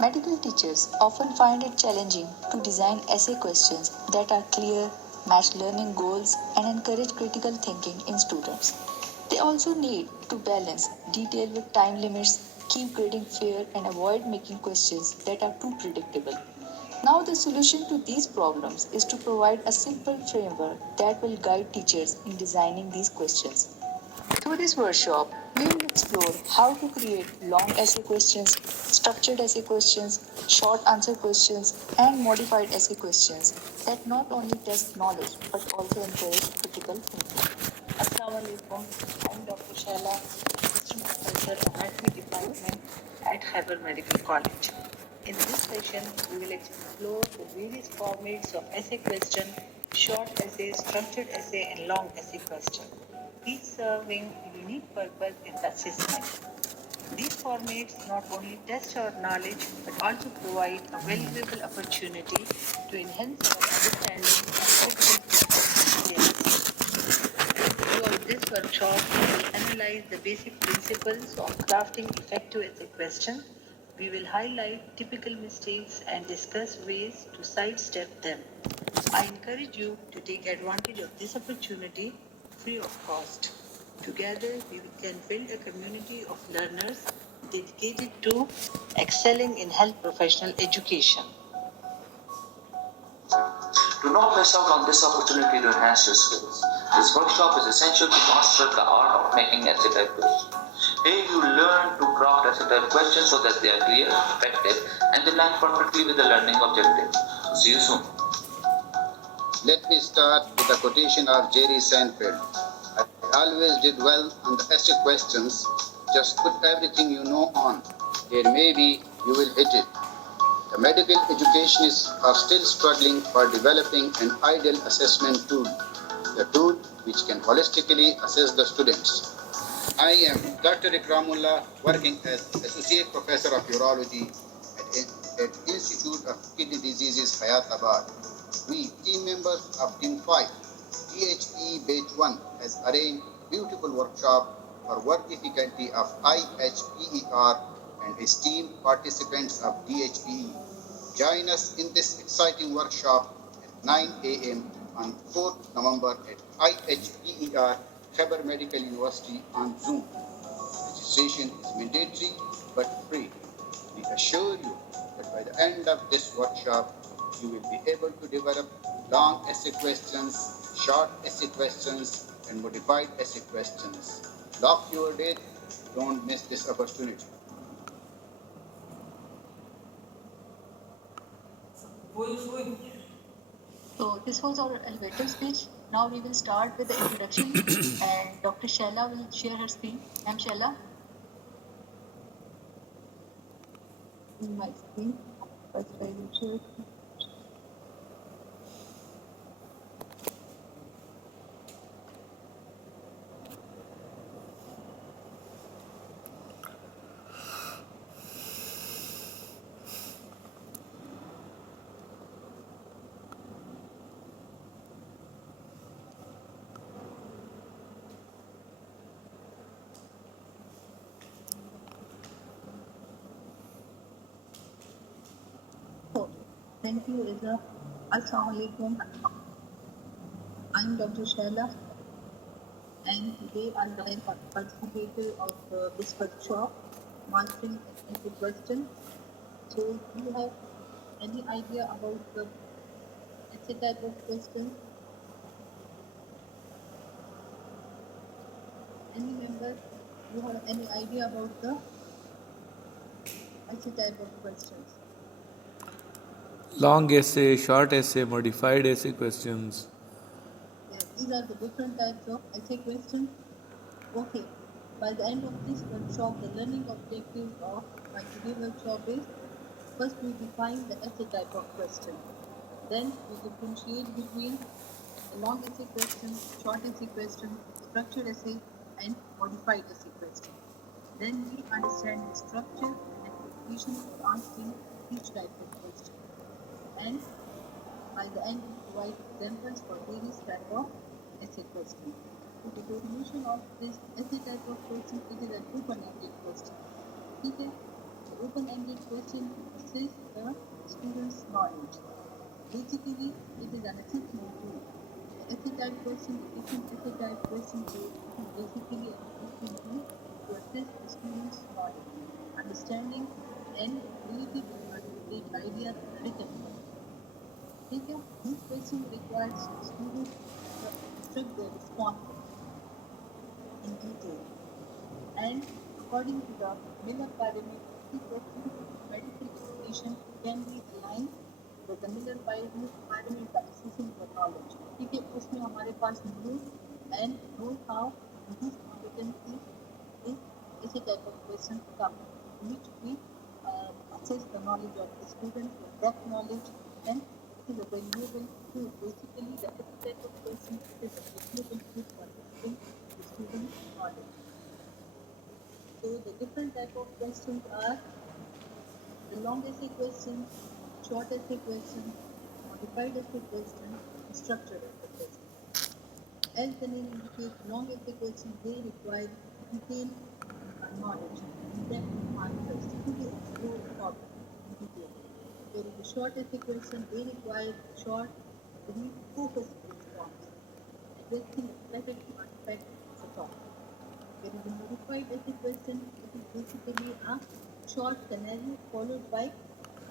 Medical teachers often find it challenging to design essay questions that are clear, match learning goals, and encourage critical thinking in students. They also need to balance detail with time limits, keep grading fair, and avoid making questions that are too predictable. Now, the solution to these problems is to provide a simple framework that will guide teachers in designing these questions. Through this workshop, we will explore how to create long essay questions, structured essay questions, short answer questions, and modified essay questions that not only test knowledge but also encourage critical thinking. Assalamu alaikum. I'm Dr. Shaila, Assistant Professor, Anatomy Department at Khyber Medical College. In this session, we will explore the various formats of essay question, short essay, structured essay, and long essay question, each serving a unique purpose in the assessment. These formats not only test our knowledge but also provide a valuable opportunity to enhance our understanding and critical thinking skills. Throughout this workshop, we will analyze the basic principles of crafting effective essay questions. We will highlight typical mistakes and discuss ways to sidestep them. I encourage you to take advantage of this opportunity free of cost. Together, we can build a community of learners dedicated to excelling in health professional education. Do not miss out on this opportunity to enhance your skills. This workshop is essential to master the art of making essay type questions. Here you learn to craft essay type questions so that they are clear, effective, and they align perfectly with the learning objectives. See you soon. Let me start with a quotation of Jerry Seinfeld. I always did well on the essay questions. Just put everything you know on. There maybe you will hit it. The medical educationists are still struggling for developing an ideal assessment tool, the tool which can holistically assess the students. I am Dr. Ikramullah, working as Associate Professor of Urology at Institute of Kidney Diseases, Hayatabad. We, team members of Team 5, DHPE Batch 1, has arranged beautiful workshop for worthy faculty of IHPER and esteemed participants of DHPE. Join us in this exciting workshop at 9 a.m. on 4th November at IHPER, Khyber Medical University on Zoom. Registration is mandatory but free. We assure you that by the end of this workshop, you will be able to develop long essay questions, short essay questions, and modified essay questions. Lock your date. Don't miss this opportunity. So this was our elevator speech. Now we will start with the introduction and Dr. Shaila will share her screen. I'm Shaila. In my screen. First I will share. So, thank you, Iza. Assalamu alaikum. I'm Dr. Shaila, and today I'm the participator of this workshop, Mastering Essay Question. So, do you have any idea about the essay type of question? Any member, you have any idea about the essay type of questions? Long essay, short essay, modified essay questions. Yeah, these are the different types of essay questions. Okay, by the end of this workshop, the learning objective of my today workshop is first we define the essay type of question. Then we differentiate between a long essay question, short essay question, structured essay, and modified essay question. Then we understand the structure and application of answering each type of question. And by the end, we provide examples for various type of essay questions. So the definition of this essay type of question, it is an open-ended question. Okay? The open-ended question assess the student's knowledge. Basically, it is an assessment tool. The essay type question, the different essay type question tool, it is basically an assessment tool to assess the student's knowledge, understanding, and ability to articulate ideas in a written form. ठीक है? This question requires students to construct their responses in detail. And according to the Miller pyramid, every question in medical education can be aligned with the Miller pyramid by assessing for knowledge. ठीक है, उसमें हमारे पास know and know how and these competencies is ऐसे type of questions come, which we assess the knowledge of the students, the depth knowledge, and it is a valuable tool. Basically, the every type of question is a valuable tool for assessing the student's knowledge. So the different type of questions are the long essay question, short essay question, modified essay question, and structured essay question. As the name indicates, long essay questions they require detailed knowledge, in-depth answers to explore a topic in detail. Whereas the short essay question they require short, brief, focused response, addressing a specific aspect of a topic. There is a modified essay question, which is basically a short scenario followed by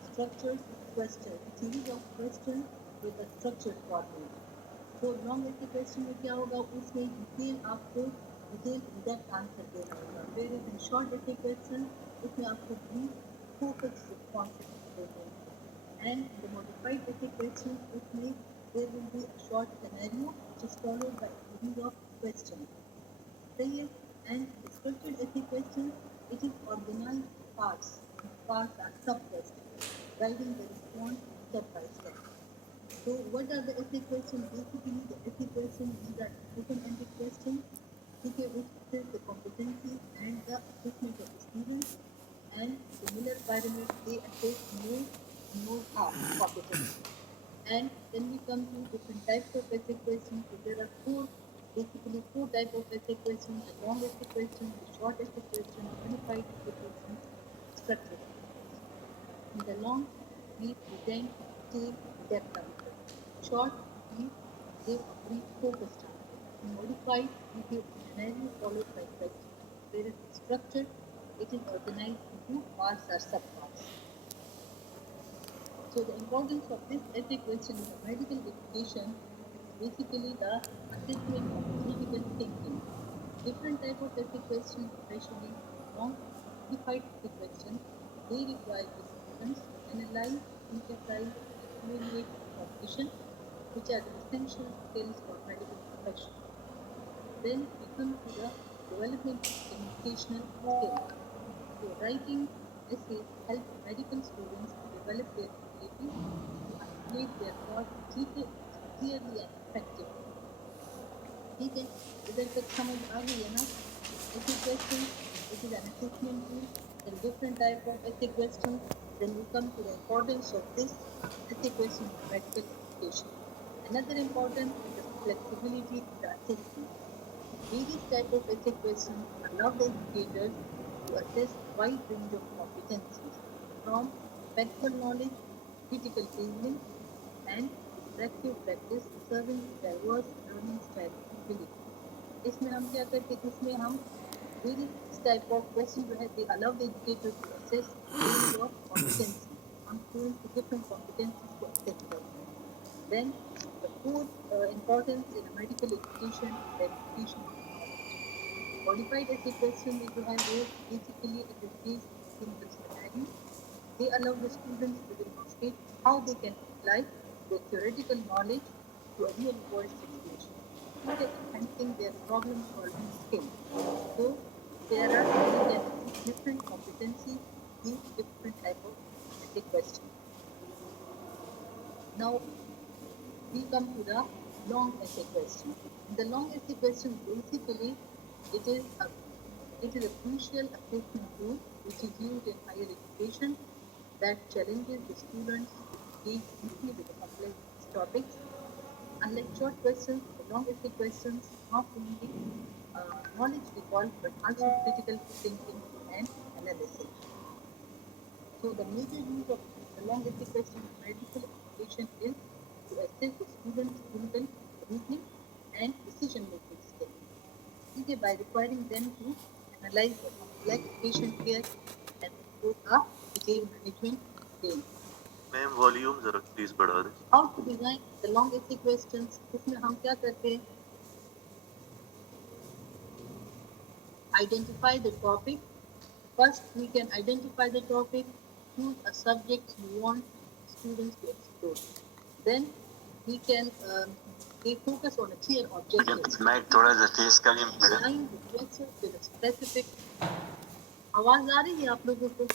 structured question, a series of questions with a structured format. तो long ऐसे question में क्या होगा, उसमें detail आपको detail exact answer देना होगा. Whereas in short essay question उसमें आपको ब्रीफ फोकस रिस्पॉन्सेस देने होंगे. And the modified essay question उसमें there will be a short scenario which is followed by a series of questions. सही है. And the structured essay question, it is organized parts. Parts are sub-questions, guiding the response step by step. So, what are the essay questions? Basically, the essay questions, these are open-ended questions, which assess the competencies and the assessment of the students. And the Miller pyramid, they assess know-how competency. And then we come to different types of essay questions. So there are basically four types of essay questions: the long essay question, the short essay question, modified essay question, structured essay question. In the long, we present detailed depth answer. Short, we give a brief focused answer. In modified, we give a scenario followed by questions. Whereas in structured, it is organized into parts or subparts. So the importance of this essay question in the medical education is basically the assessment of critical thinking. Different type of essay questions, especially long modified essay questions, they require the students to analyze, synthesize, and evaluate information, which are the essential skills for medical profession. Then we come to the development of communicational skills. So writing essays help medical students to develop their ability to articulate their thoughts clearly and effectively. ठीक है, इधर तक समझ आ गई है ना? Essay questions, it is an assessment tool. There are different type of essay questions. Then we come to the importance of this essay question in medical education. Another important is the flexibility in the assessment. Various types of essay questions allow the educators to assess a wide range of competencies, from factual knowledge to critical reasoning and interactive practice, serving diverse learning styles and abilities. इसमें हम क्या करते हैं, इसमें हम various type of question जो है they allow the educator to assess range of competencies. हम students की different competencies को assess करते हैं. Then the fourth importance in a medical education is the education of knowledge. Modified essay question में जो है वो basically it is based on simple scenario. They allow the students to demonstrate how they can apply their theoretical knowledge to a real world situation, enhancing their problem solving skills. So there are we can assess different competencies in different type of essay questions. Now we come to the long essay question. The long essay question basically it is a crucial assessment tool which is used in higher education that challenges the students to engage deeply with the complex topics. Unlike short questions, the long essay questions not only knowledge recall but also critical thinking and analysis. So the major use of the long essay question in medical education is to assess the student's clinical reasoning and decision-making skills. Okay, by requiring them to analyze the complex patient care and support a detailed management game. Ma'am volume जरा please बढ़ा दें. How to design the long essay questions? इसमें हम क्या करते हैं? Identify the topic. First, we can identify the topic, choose a subject you want students to explore. Then, we can they focus on a clear objective. मैं थोड़ा सा तेज करें madam. Align the questions with a specific. आवाज आ रही है आप लोगों को?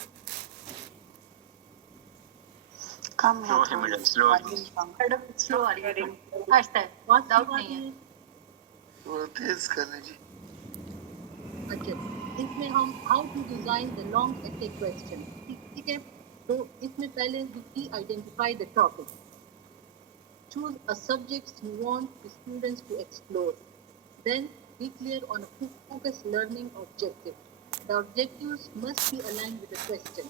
कम स्लो है मैडम, स्लो है. मैडम स्लो आ रही है. अच्छा बहुत डाउट बात नहीं है. वो तेज करना जी. अच्छा, इसमें हम how to design the long essay question. ठीक है, तो इसमें पहले we identify the topic. Choose a subject you want the students to explore. Then be clear on a focused learning objective. The objectives must be aligned with the question.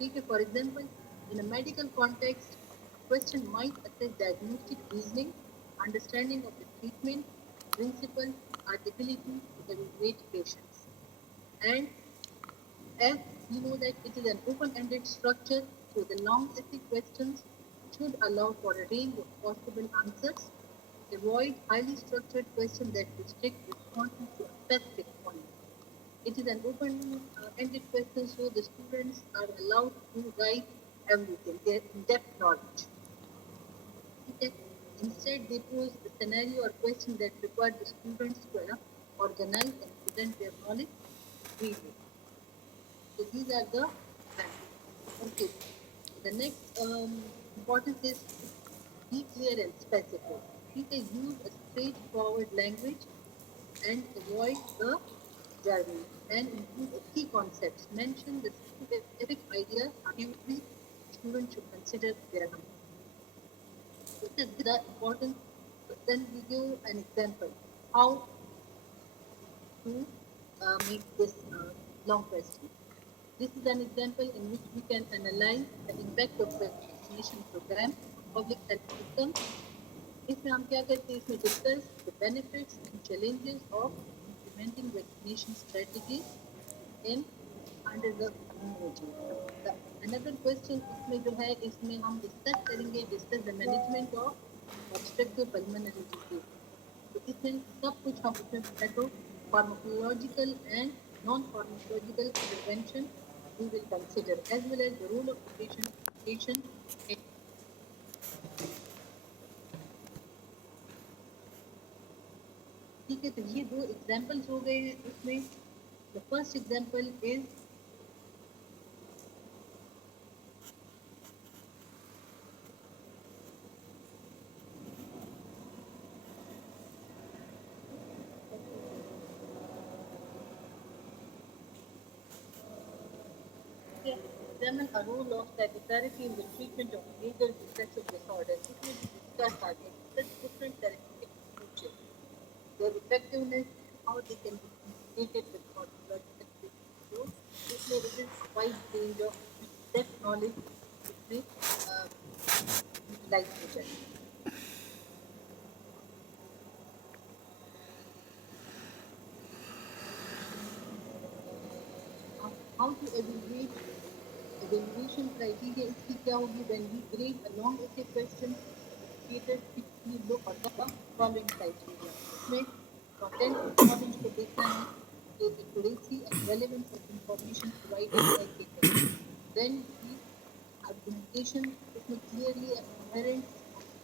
Okay, for example, in a medical context, a question might assess diagnostic reasoning, understanding of the treatment, principle, or ability to evaluate patients. And as we know that it is an open-ended structure, so the long essay questions should allow for a range of possible answers. Avoid highly structured questions that restrict responses to a specific point. It is an open-ended question, so the students are allowed to write everything, their in-depth knowledge. Okay. Instead, they pose a scenario or question that require the students to organize and present their knowledge freely. So these are the examples. Okay. The next importance is be clear and specific. We can use a straightforward language and avoid the jargon and include key concepts. Mention the specific ideas every student should consider their own. This is the importance. Then we give an example how to make this long question. This is an example in which we can analyze the impact of vaccination program on public health systems. इसमें हम क्या करते हैं? इसमें discuss the benefits and challenges of implementing vaccination strategies in under the community. Another question इसमें जो है इसमें हम discuss करेंगे the management of obstructive pulmonary disease. तो इसमें सब कुछ हम इसमें बैठो pharmacological and non-pharmacological intervention we will consider as well as the role of patient in ठीक है. तो ये दो एग्जांपल्स हो गए हैं इसमें. The first example is examine a role of psychotherapy in the treatment of major depressive disorders. It will be discussed again. Such different therapeutic approaches, their effectiveness, how they can be integrated with psychological treatment. So, this may reveal a wide range of depth knowledge which may utilize nature. How to evaluate evaluation criteria इसकी क्या होगी? When we grade a long essay question, creators typically look at the following criteria. इसमें content of knowledge को देखना है, the accuracy and relevance of information provided by creators. Then the argumentation इसमें clearly and coherent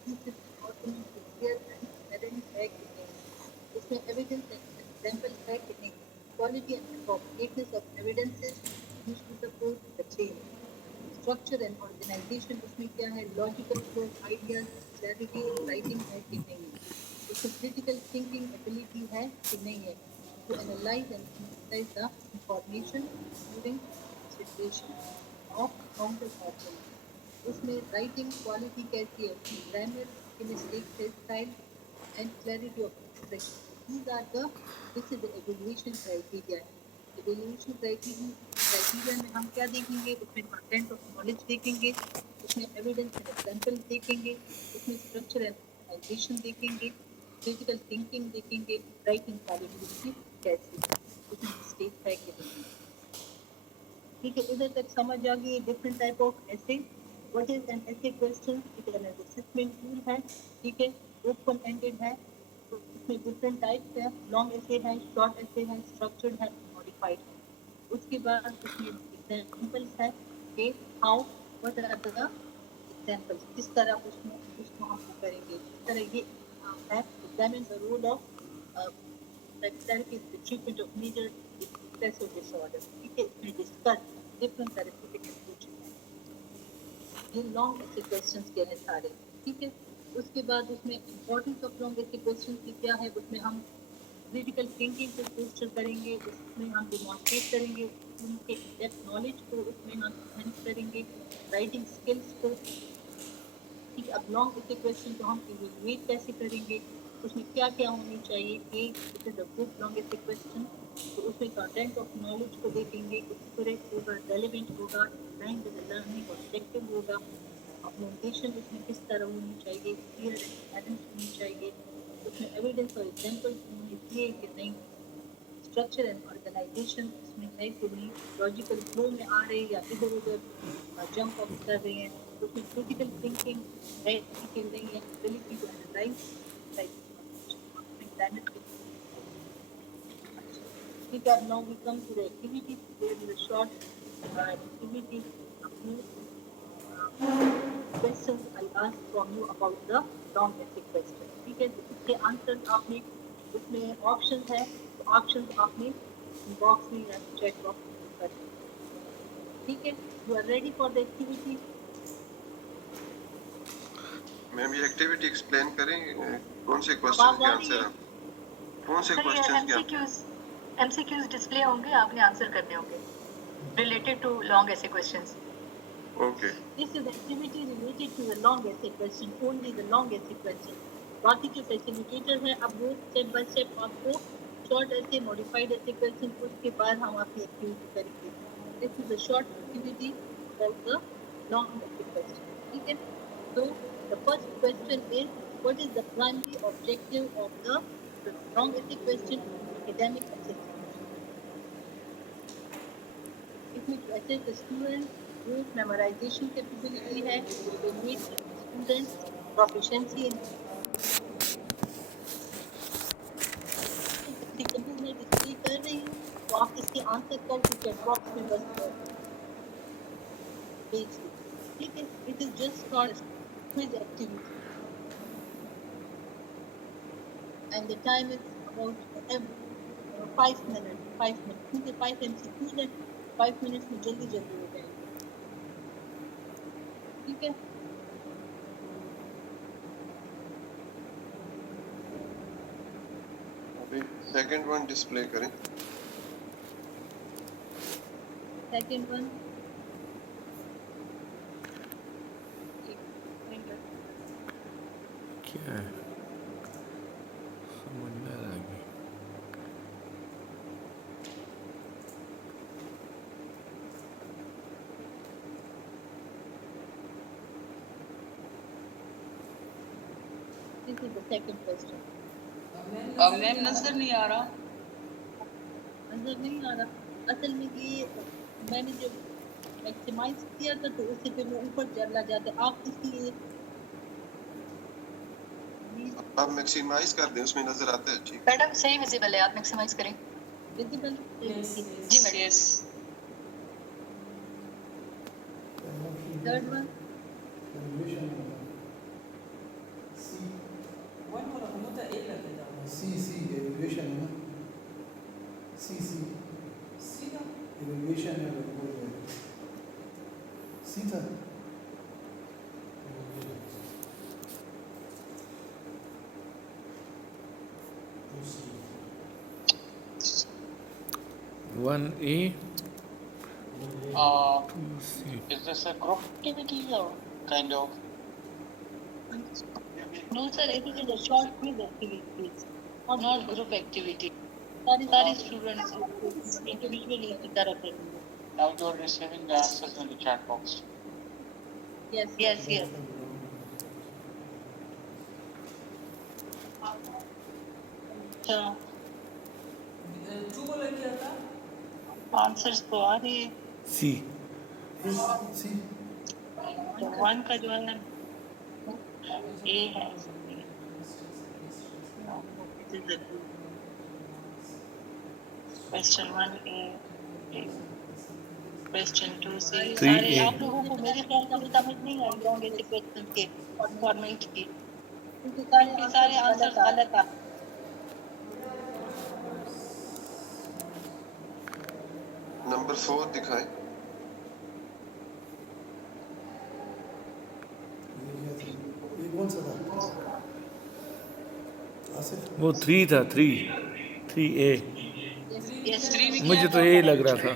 thesis argument is clear and coherent है कि नहीं. इसमें evidence and example है कि नहीं. Quality and appropriateness of evidences used to support the change. Structure and organization उसमें क्या है? Logical flow of ideas, clarity in writing है कि नहीं है. उसमें critical thinking ability है कि नहीं है. To analyze and synthesize the information during situation of counter argument. उसमें writing quality कैसी है? Grammar, mistakes, style and clarity of expression. This is the evaluation criteria. Evaluation criteria criteria में हम क्या देखेंगे, उसमें कंटेंट ऑफ नॉलेज देखेंगे, उसमें एविडेंस एंड एग्जाम्पल देखेंगे, उसमें स्ट्रक्चर एंड ऑर्गेनाइजेशन देखेंगे, क्रिटिकल थिंकिंग देखेंगे, राइटिंग क्वालिटी उसकी कैसी है, उसमें मिस्टेक है कि नहीं। ठीक है, इधर तक समझ आ गई। डिफरेंट टाइप ऑफ ऐसे, व्हाट इज एन ऐसे question, it an assessment tool है, ठीक है, ओपन एंडेड है, उसमें डिफरेंट टाइप्स है, लॉन्ग ऐसे है, शॉर्ट ऐसे है, स्ट्रक्चर्ड है, मॉडिफाइड है। उसके बाद उसमें एग्जांपल्स है कि how, what are the examples, किस तरह उसमें उसको हम करेंगे, किस तरह ये है। Examine the role of therapy is the treatment of major depressive disorder. ठीक है, इसमें डिस्कस डिफरेंट थेरेप्यूटिक अप्रोच है। ये लॉन्ग ऐसे क्वेश्चंस के हैं सारे। ठीक है, उसके बाद उसमें इंपॉर्टेंस ऑफ लॉन्ग ऐसे क्वेश्चंस की क्या है, उसमें हम क्रिटिकल थिंकिंग को पोस्टर करेंगे, उसमें हम डिमॉन्स्ट्रेट करेंगे उनके डेप्थ नॉलेज को, उसमें हम एनहांस करेंगे राइटिंग स्किल्स को। ठीक, अब लॉन्ग ऐसे क्वेश्चन को हम इवेल्युएट कैसे करेंगे, उसमें क्या क्या होनी चाहिए कि it is a good long ऐसे क्वेश्चन। तो उसमें कंटेंट ऑफ नॉलेज को देखेंगे, एक्यूरेट होगा, रेलेवेंट होगा, डिजाइन विद लर्निंग ऑब्जेक्टिव होगा, अपलोडेशन उसमें किस तरह होनी चाहिए, क्लियर एंड बैलेंस होनी चाहिए, उसमें एविडेंस और एग्जांपल्स होने चाहिए कि नहीं, स्ट्रक्चर एंड ऑर्गेनाइजेशन उसमें है कि नहीं, लॉजिकल फ्लो में आ रहे हैं या इधर उधर जंप ऑफ कर रहे हैं, उसमें क्रिटिकल थिंकिंग है कि नहीं है, एबिलिटी टू एनालाइज ठीक है। अब now we come to the activity, there is a short activity questions I'll ask from you about the long basic question। ठीक है, तो इसके आंसर आपने, इसमें ऑप्शन है, तो ऑप्शन आपने बॉक्स में या चैट बॉक्स में कर दिया। ठीक है, you are ready for the activity. Ma'am ये एक्टिविटी एक्सप्लेन करेंगे, कौन से क्वेश्चन के आंसर है, कौन से क्वेश्चन के एमसीक्यूज डिस्प्ले होंगे, आपने आंसर करने होंगे रिलेटेड टू लॉन्ग ऐसे questions. Okay. This is activity related to the long essay question, only the long essay question। बाकी जो फैसिलिटेटर है, अब वो स्टेप बाय स्टेप आपको शॉर्ट ऐसे, मॉडिफाइड ऐसे क्वेश्चन, उसके बाद हम आपकी एक्टिविटी करेंगे। This is a short activity about the long essay question। ठीक है, so the first question is, what is the primary objective of the long essay question academic assessment? It will assess the student whose memorization capability है, evaluate the students proficiency in मैं display कर रही हूँ, तो आप इसके answer करके chat box में बस भेज दीजिए। ठीक है, it is just for quiz activity and the time is about 5 minute, 5 minute, क्योंकि 5 MCQs है, 5 मिनट्स में जल्दी जल्दी हो जाएगा। ठीक है, अभी सेकंड वन डिस्प्ले करें। सेकंड वन क्या है समझ में आ रहा है। This is the second question. अब मैम नजर नहीं आ रहा, नजर नहीं आ रहा। असल में ये मैंने जब मैक्सिमाइज किया था तो उससे फिर वो ऊपर चला जाता है। आप इसकी आप मैक्सिमाइज कर दें, उसमें नजर आता है। ठीक, मैडम सही विजिबल है, आप मैक्सिमाइज करें। विजिबल जी madam. Yes third one evaluation है ना, सी evaluation है, सी था। One A is this a group activity or kind of? No sir, it is a short quiz activity, Not group activity, सारे सारे students individually की तरह करेंगे। Now you are receiving the answers in the chat box. Yes, Yes, yes. yes. अच्छा answers तो आ रही है सी सी तो वन का जो है ए है question one A question two से थ्री सारे ए आप लोगों को मेरे ख्याल से समझ नहीं आई होंगे ऐसे क्वेश्चन के फॉर्मेट की क्योंकि सारे आंसर गलत आ नंबर 4 दिखाएं। ये कौन सा था आसिफ वो थ्री था, थ्री थ्री ए। यस थ्री भी किया मुझे तो था ए लग रहा था।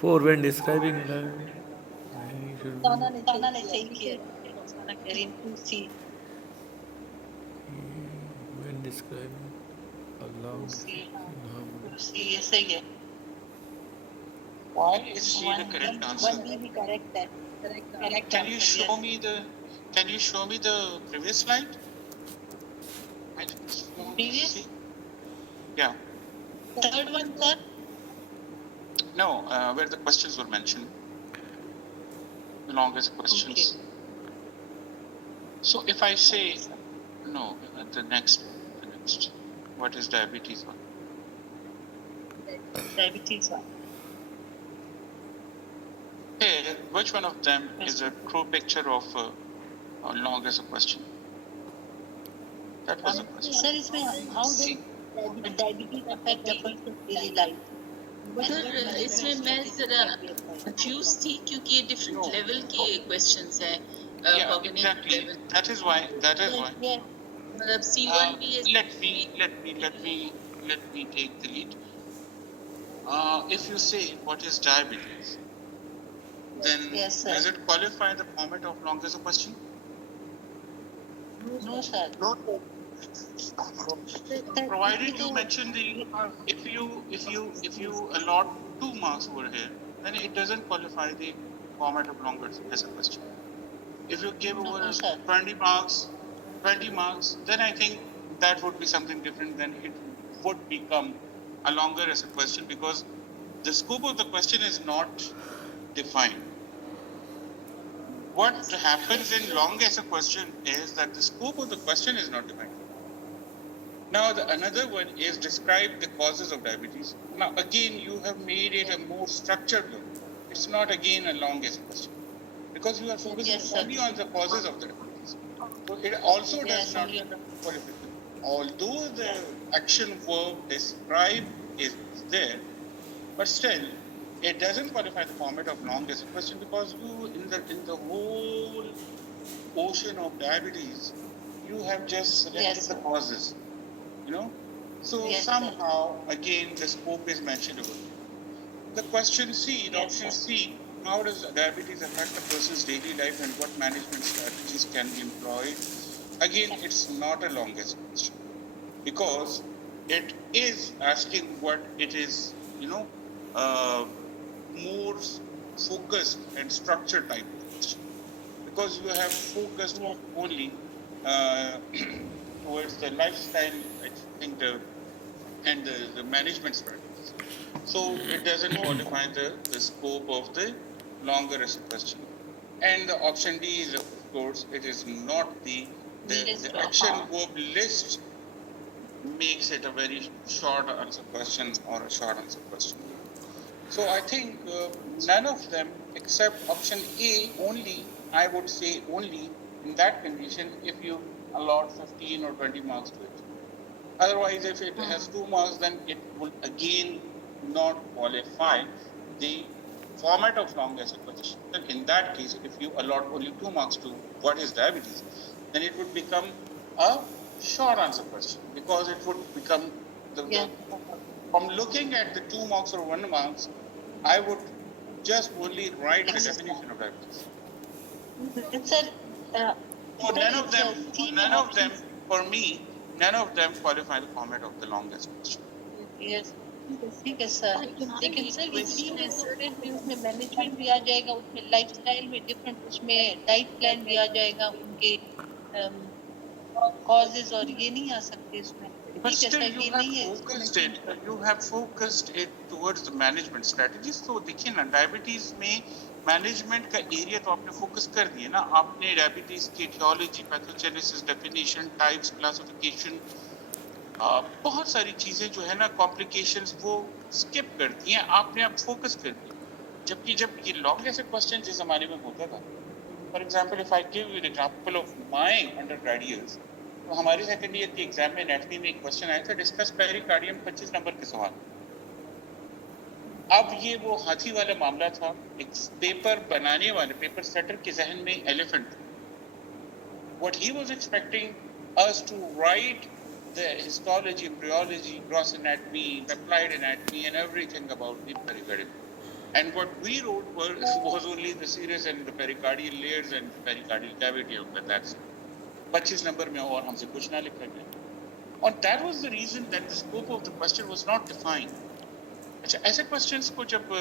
फोर व्हेन डिस्क्राइबिंग साना ने सही किया साना कह रही two C when describing two C two C ये सही है Why is C the correct answer? One B भी करेक्ट है correct Can you show me the previous slide? Previous? See? Yeah. Third one sir No, where the questions were mentioned. The longest questions. So if I say, no, the next. What is diabetes one? Diabetes one Hey, which one of them is a true picture of long as a question? That was the question. Sir इसमें how does diabetes affect the person daily life sir इसमें मैं जरा confuse थी क्योंकि ये different level के questions हैं Yeah, exactly. That is why. मतलब C1 भी Let me take the lead. If you say what is diabetes, then Yes, sir. does it qualify the format of long as a question? No sir Provided you mention if you allot 2 marks over here, then it doesn't qualify the format of longer as a question. If you give over No, sir. 20 marks, then I think that would be something different. Then it would become a longer as a question because the scope of the question is not defined. What happens in long as a question is that the scope of the question is not defined. Now, another one is describe the causes of diabetes. Now, again, you have made it a more structured one. It's not again a long as a question because you are focusing Yes, sir. only on the causes of the diabetes. So it also does Yes, not only on the- qualify. Although the action verb describe is there, but still it doesn't qualify the format of long as a question because you in the whole ocean of diabetes you have just selected Yes, the sir. causes, so Yes, sir. somehow again the scope is mentioned over here. The question C, the Yes, option sir. C, how does diabetes affect a person's daily life and what management strategies can be employed? Again, it's not a longest question because it is asking what it is, more focused and structured type of question because you have focused only towards the lifestyle, I think, and the management strategies. So it doesn't qualify the scope of the longer as a question. And the option D is, of course, it is not the action verb list makes it a very short answer question or a short answer question. So I think none of them except option A only, I would say only in that condition if you allot 15 or 20 marks to it. Otherwise, if it has 2 marks, then it will again not qualify the format of long as a question. Then in that case, if you allot only 2 marks to what is diabetes, then it would become a short answer question because it would become from looking at the 2 marks or 1 marks, I would just only write the definition of diabetes. Sir, So none of them, for me, none of them qualify the format of the longest question. Yes ठीक है sir लेकिन sir इसी में student में उसमें management भी आ जाएगा उसमें लाइफस्टाइल में डिफरेंट उसमें डाइट प्लान भी आ जाएगा उनके कॉजेज और ये नहीं आ सकते इसमें But still, you have focused it. You have focused it towards the management strategies. तो देखिए ना, डायबिटीज में मैनेजमेंट का एरिया तो आपने फोकस कर दिया ना. आपने डायबिटीज की etiology, pathogenesis, definition, types, classification, बहुत सारी चीजें जो है ना, कॉम्प्लिकेशंस, वो स्किप कर दी हैं. आपने अब फोकस कर दिया. जबकि जब ये लॉन्ग ऐसे क्वेश्चन जिस जमाने में होता था, for example if I give you example of my under graduates, तो हमारे सेकेंड ईयर के एग्जाम में एनाटॉमी में एक क्वेश्चन आया था, डिस्कस पेरिकार्डियम, 25 नंबर के सवाल. अब ये वो हाथी वाला मामला था. एक पेपर बनाने वाले पेपर सेटर के जहन में elephant. What he was expecting us to write the histology, embryology, gross anatomy, applied anatomy, and everything about the pericardium. And what we wrote was only the serous and the pericardial layers and the pericardial cavity of that. That's 25 number में और हमसे कुछ ना लिखा गया. And that was the reason that the scope of the question was not defined. अच्छा, ऐसे questions को जब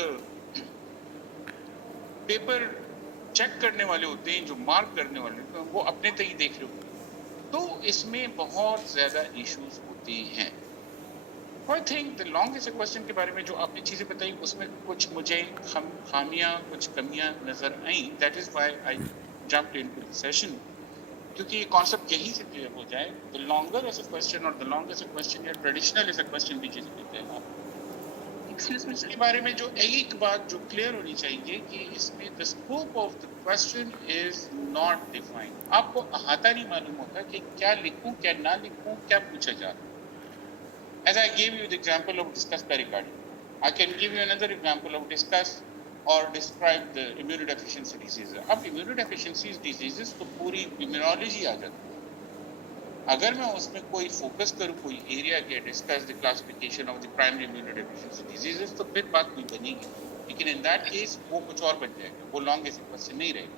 पेपर चेक करने वाले होते हैं, जो मार्क करने वाले होते हैं, वो अपने तक ही देख रहे होते हैं, तो इसमें बहुत ज्यादा इश्यूज होते हैं. I think the longest question के बारे में जो आपने चीजें बताई, उसमें कुछ मुझे खामियां, कुछ कमियां नजर आई. That is why I jumped into the session, क्योंकि ये कॉन्सेप्ट यहीं से क्लियर हो जाए. The longer essay question और द लॉन्गेस्ट क्वेश्चन या ट्रेडिशनल एज अ क्वेश्चन भी चीजें कहते हैं आप. एक्सक्यूज मी, इसके बारे में जो एक बात जो क्लियर होनी चाहिए कि इसमें the scope of the question is not defined. आपको अहाता नहीं मालूम होता कि क्या लिखूं, क्या ना लिखूं, क्या पूछा जा रहा है. As I gave you the example of discuss pericardium, I can give you another example of discuss or describe the immunodeficiency diseases. अब immunodeficiency diseases तो पूरी immunology आ जाती है. अगर मैं उसमें कोई फोकस करूं, कोई एरिया के discuss the classification of the primary immunodeficiency diseases, तो फिर बात कोई बनेगी. लेकिन इन दैट केस वो कुछ और बन जाएगा, वो लॉन्ग ऐसे क्वेश्चन नहीं रहेगा.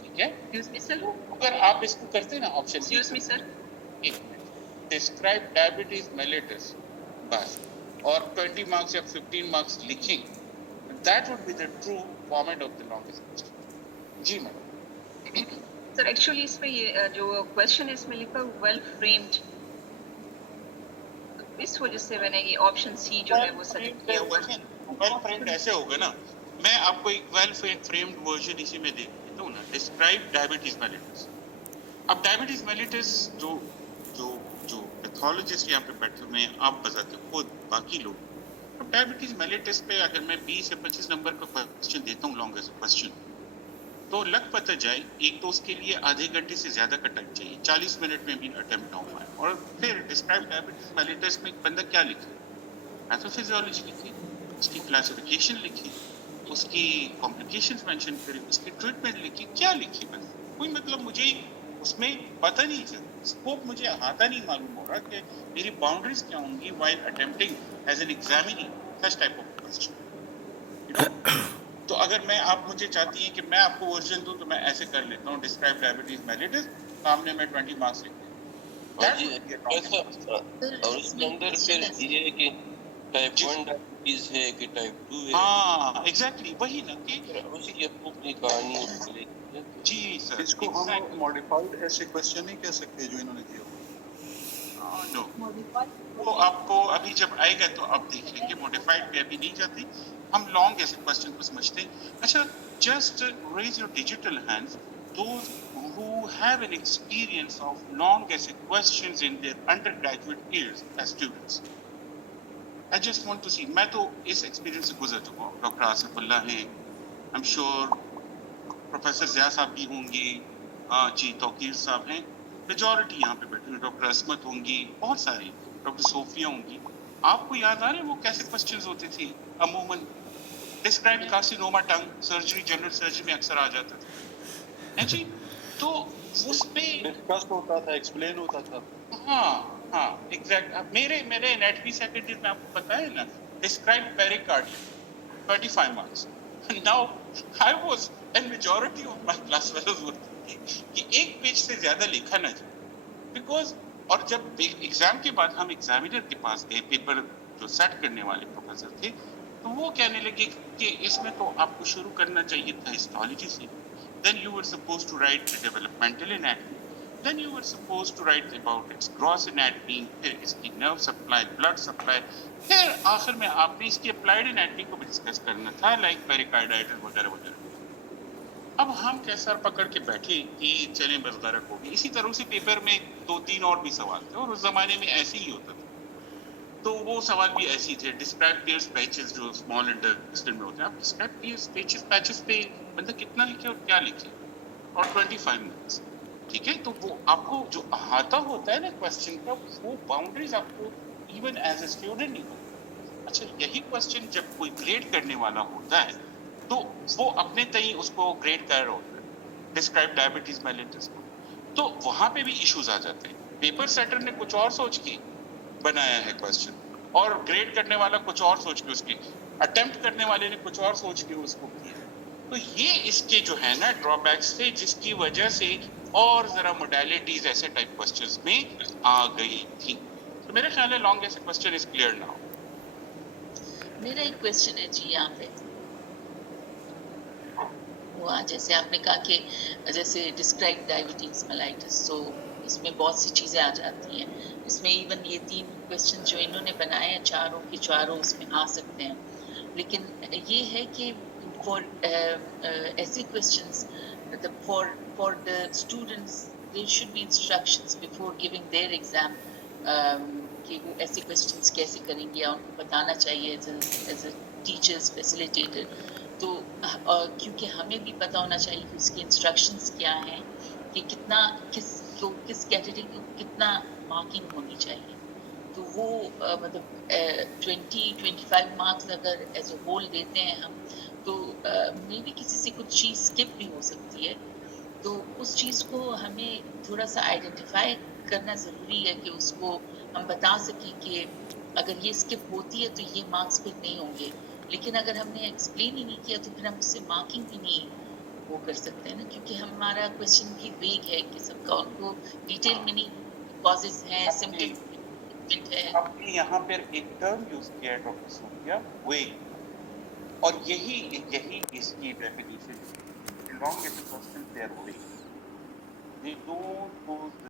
ठीक है, एक्सक्यूज मी सर, अगर आप इसको करते ना ऑप्शन, एक्सक्यूज मी सर, एक मिनट, डिस्क्राइब डायबिटीज मेलिटस बस, और 20 मार्क्स या 15 मार्क्स लिखें, that would be the true format of the longest question. जी मैडम. सर एक्चुअली इसमें ये जो क्वेश्चन है इसमें लिखा वेल फ्रेम्ड, इस वजह से मैंने ये ऑप्शन सी जो है वो सेलेक्ट किया हुआ है. वेल फ्रेम्ड ऐसे होगा ना, मैं आपको एक वेल फ्रेम्ड वर्जन इसी में दे देता हूँ ना. Describe diabetes mellitus. अब डायबिटीज मेलिटस जो जो जो पैथोलॉजिस्ट यहाँ पे बैठे हुए हैं, आप बताते हो खुद, बाकी लोग. अब डायबिटीज मेलिटस पे अगर मैं 20 या 25 नंबर का क्वेश्चन देता हूँ, लॉन्गेस्ट क्वेश्चन, तो लग पता जाए एक तो उसके लिए आधे घंटे से ज्यादा का टाइम चाहिए, 40 मिनट में भी अटेम्प्ट ना हो पाए. और फिर डिस्क्राइब डायबिटीज मेलिटस में बंदा क्या लिखे, पैथोफिजियोलॉजी लिखी, उसकी क्लासिफिकेशन लिखी, उसकी कॉम्प्लिकेशंस मेंशन करी, उसकी ट्रीटमेंट लिखी, क्या लिखी, बस कोई मतलब मुझे उसमें पता नहीं चल, स्कोप मुझे आता नहीं मालूम हो रहा कि मेरी बाउंड्रीज क्या होंगी while attempting as an examining such type of question. तो अगर मैं, आप मुझे चाहती हैं कि मैं आपको वर्जन दूं, तो मैं ऐसे कर लेता हूँ, डिस्क्राइब डायबिटीज मेलिटस, सामने में 20 मार्क्स लिख देता हूँ. और इसके अंदर फिर ये है कि टाइप 1 डायबिटीज है कि टाइप 2 है. हाँ एग्जैक्टली, वही ना कि उसकी अपनी कहानी है. जी सर, इसको हम मॉडिफाइड ऐसे क्वेश्चन नहीं कह सकते जो इन्होंने दिया. नो, वो आपको अभी जब आएगा तो आप देख लेंगे. मॉडिफाइड पे अभी नहीं जाते हम, लॉन्ग ऐसे क्वेश्चन को समझते हैं. अच्छा, just raise your digital hands those who have an experience of long essay questions in their undergraduate years as students. I just want to see. मैं तो इस एक्सपीरियंस से गुजर चुका हूँ. डॉक्टर आसिफुल्लाह हैं, I am sure professor Zia साहब भी होंगे, जी तौकीर साहब हैं, मेजॉरिटी यहाँ पे बैठे हैं, डॉक्टर असमत होंगी, बहुत सारी, डॉक्टर सोफिया होंगी. आपको याद आ रहे हैं वो कैसे क्वेश्चंस होते थे? अमूमन डिस्क्राइब कार्सिनोमा टंग, सर्जरी, जनरल सर्जरी में अक्सर आ जाता था जी. तो उस पे डिस्कस होता था, एक्सप्लेन होता था. हाँ एग्जैक्ट. मेरे एनाटॉमी सेकेंडरी में आपको पता है ना, describe pericardium, 25 marks. Now I was, and majority of my class fellows were कि एक पेज से ज्यादा लिखा ना जाए, बिकॉज اور جب ایگزام کے بعد ہم ایگزامینر کے پاس گئے, پیپر جو سیٹ کرنے والے پروفیسر تھے, تو وہ کہنے لگے کہ اس میں تو آپ کو شروع کرنا چاہیے تھا ہسٹالوجی سے. Then you were supposed to write the developmental anatomy. Then you were supposed to write about its gross anatomy, پھر اس کی nerve supply, blood supply, پھر آخر میں آپ نے اس کی applied anatomy کو بھی ڈسکس کرنا تھا, like pericarditis وغیرہ وغیرہ. اب ہم کیا سر پکڑ کے بیٹھے کہ چلیں بس غرق ہو گئی. اسی طرح اسی پیپر میں 2-3 اور بھی سوال تھے, اور اس زمانے میں ایسے ہی ہوتا تھا. تو وہ سوال بھی ایسے ہی تھے, ڈسکرائب پیئرس پیچز جو اسمال انٹسٹائن میں ہوتے ہیں. آپ ڈسکرائب پیئرس پیچز پہ بندہ کتنا لکھے اور کیا لکھے, اور 25 منٹس. ٹھیک ہے, تو وہ آپ کو جو احاطہ ہوتا ہے نا کوشچن کا, وہ باؤنڈریز آپ کو ایون ایز اے اسٹوڈنٹ نہیں ہوتا. اچھا, یہی کوشچن جب کوئی گریڈ کرنے والا ہوتا ہے تو وہ اپنے تئیں اس کو گریڈ کر رہا ہوتا ہے, ڈسکرائب ڈائبٹیز میلٹس کو. تو وہاں پہ بھی ایشوز آ جاتے ہیں. پیپر سیٹر نے کچھ اور سوچ کے بنایا ہے کوشچن, اور گریڈ کرنے والا کچھ اور سوچ کے, اس کے اٹمپٹ کرنے والے نے کچھ اور سوچ کے اس کو کیا. تو یہ اس کے جو ہے نا ڈرا بیکس تھے, جس کی وجہ سے اور ذرا موڈیلٹیز ایسے ٹائپ کوشچنز میں آ گئی تھی. تو میرے خیال ہے long essay question is clear now. میرا ایک کوشچن ہے جی یہاں پہ. وہ جیسے آپ نے کہا کہ جیسے ڈسکرائب ڈائبٹیز میلائٹس, تو اس میں بہت سی چیزیں آ جاتی ہیں. اس میں ایون یہ 3 کوشچن جو انہوں نے بنائے ہیں, چاروں کے چاروں اس میں آ سکتے ہیں. لیکن یہ ہے کہ فار ایسے کوشچنس, مطلب for the students there should be instructions before giving their exam, کہ وہ ایسے کوشچنس کیسے کریں گے, یا ان کو بتانا چاہیے ایز اے ٹیچرز فیسیلیٹیٹر. تو کیونکہ ہمیں بھی پتا ہونا چاہیے کہ اس کے انسٹرکشنز کیا ہیں, کہ کتنا کس کیٹیگری کو کتنا مارکنگ ہونی چاہیے. تو وہ مطلب 20-25 مارکس اگر ایز اے ہول دیتے ہیں ہم, تو مے بی کسی سے کچھ چیز اسکپ بھی ہو سکتی ہے. تو اس چیز کو ہمیں تھوڑا سا آئیڈینٹیفائی کرنا ضروری ہے, کہ اس کو ہم بتا سکیں کہ اگر یہ اسکپ ہوتی ہے تو یہ مارکس پھر نہیں ہوں گے. لیکن اگر ہم نے ایکسپلین ہی نہیں کیا تو پھر ہم اس سے مارکنگ بھی نہیں وہ کر سکتے ہیں نا, کیونکہ ہمارا کوشچن بھی ویگ ہے قسم کا, ان کو ڈیٹیل میں نہیں, کازز ہیں, سمپٹم ہے. آپ نے یہاں پر ایک ٹرم یوز کیا ہے ڈاکٹر صوفیہ, ویگ, اور یہی اس کی ڈیفینیشن ہے. Long essay question they are vague, they don't pose